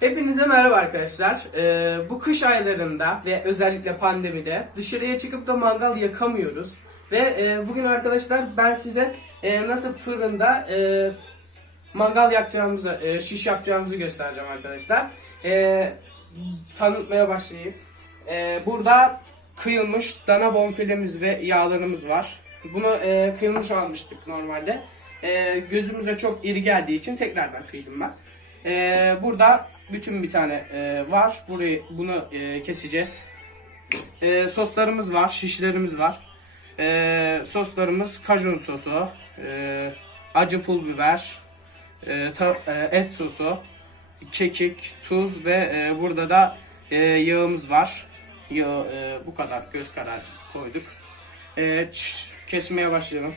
Hepinize merhaba arkadaşlar. Ee, bu kış aylarında ve özellikle pandemide dışarıya çıkıp da mangal yakamıyoruz. Ve e, bugün arkadaşlar ben size e, nasıl fırında e, mangal yakacağımızı, e, şiş yapacağımızı göstereceğim arkadaşlar. E, tanıtmaya başlayayım. E, burada kıyılmış dana bonfilemiz ve yağlarımız var. Bunu e, kıyılmış almıştık normalde. E, gözümüze çok iri geldiği için tekrardan kıydım ben. E, burada bütün bir tane e, var. Burayı bunu e, keseceğiz. E, soslarımız var, şişlerimiz var. E, soslarımız kajun sosu, e, acı pul biber, e, ta- e, et sosu, kekik, tuz ve e, burada da e, yağımız var. Yağı e, bu kadar göz kararı koyduk. E, kesmeye başlayalım.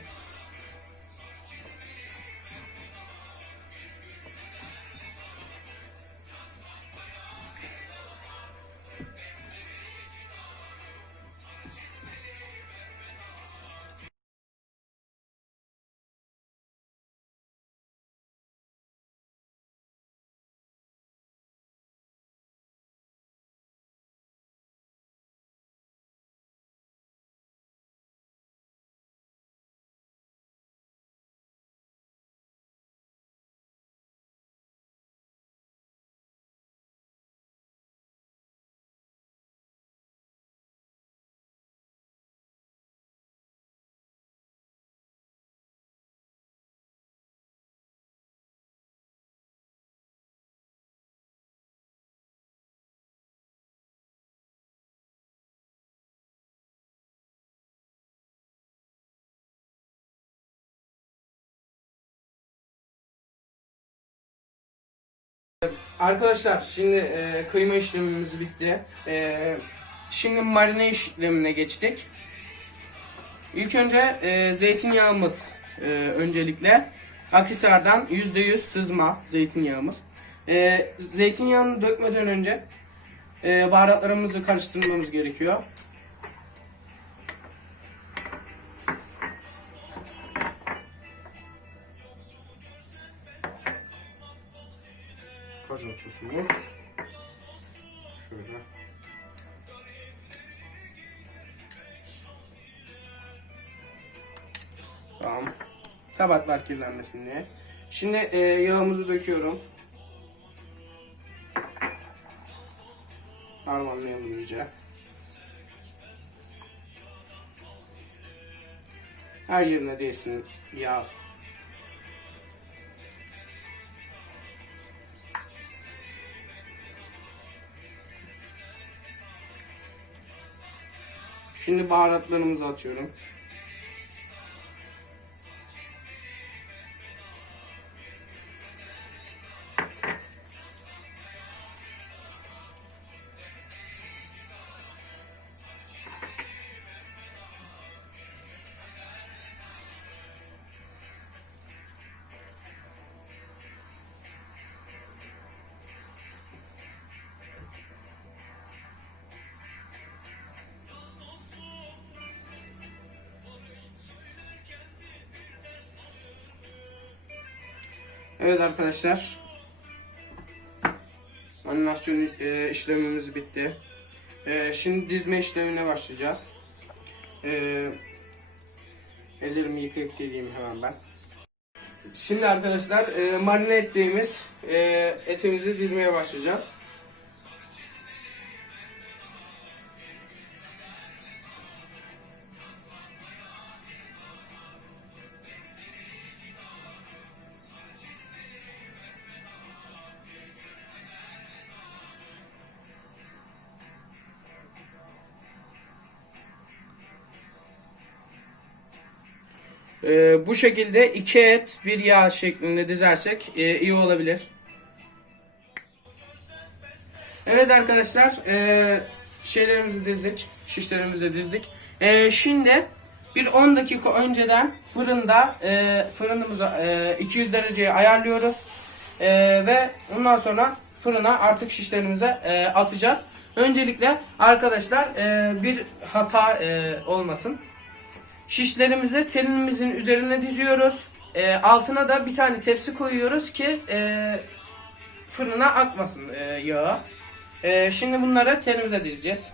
Arkadaşlar şimdi e, kıyma işlemimiz bitti. E, şimdi marine işlemine geçtik. İlk önce e, zeytinyağımız e, öncelikle Akisar'dan %100 sızma zeytinyağımız. E, zeytinyağını dökmeden önce e, baharatlarımızı karıştırmamız gerekiyor. Kajun sosumuz. Şöyle. Tamam. Tabaklar kirlenmesin diye. Şimdi e, yağımızı döküyorum. Harmanlayalım iyice. Her yerine değsin yağ. Şimdi baharatlarımızı atıyorum. Evet arkadaşlar. Animasyon e, işlemimiz bitti. E, şimdi dizme işlemine başlayacağız. E, ellerimi yıkayıp geleyim hemen ben. Şimdi arkadaşlar e, marine ettiğimiz e, etimizi dizmeye başlayacağız. Ee, bu şekilde iki et bir yağ şeklinde dizersek e, iyi olabilir. Evet arkadaşlar e, şeylerimizi dizdik. Şişlerimizi dizdik. E, şimdi bir 10 dakika önceden fırında e, fırınımızı e, 200 dereceye ayarlıyoruz. E, ve ondan sonra fırına artık şişlerimize e, atacağız. Öncelikle arkadaşlar e, bir hata e, olmasın. Şişlerimizi telinimizin üzerine diziyoruz. E, altına da bir tane tepsi koyuyoruz ki e, fırına akmasın e, yağı. E, şimdi bunları tenimize dizeceğiz.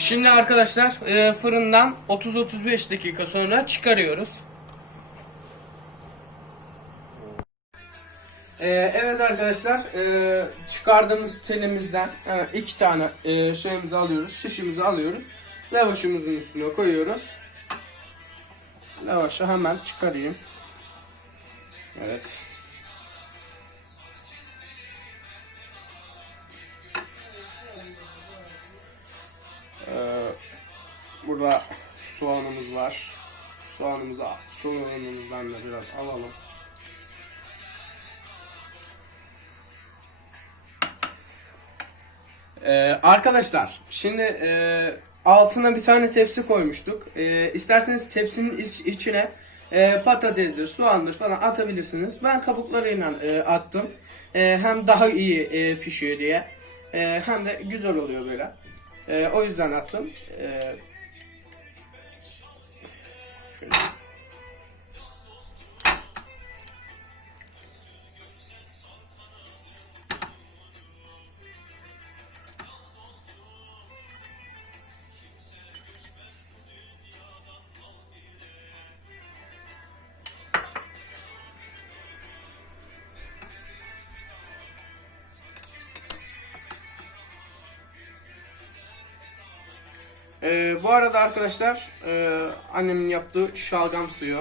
Şimdi arkadaşlar e, fırından 30-35 dakika sonra çıkarıyoruz. E, evet arkadaşlar e, çıkardığımız telimizden e, iki tane e, şeyimizi alıyoruz, şişimizi alıyoruz. Lavaşımızın üstüne koyuyoruz. Lavaşı hemen çıkarayım. Evet. Burada soğanımız var. Soğanımızı soğanımızdan da biraz alalım. Ee, arkadaşlar şimdi e, altına bir tane tepsi koymuştuk. E, isterseniz tepsinin iç- içine e, patatesdir, soğandır falan atabilirsiniz. Ben kabuklarıyla e, attım. E, hem daha iyi e, pişiyor diye. E, hem de güzel oluyor böyle. E, o yüzden attım. E, şöyle. Ee, bu arada arkadaşlar e, annemin yaptığı şalgam suyu.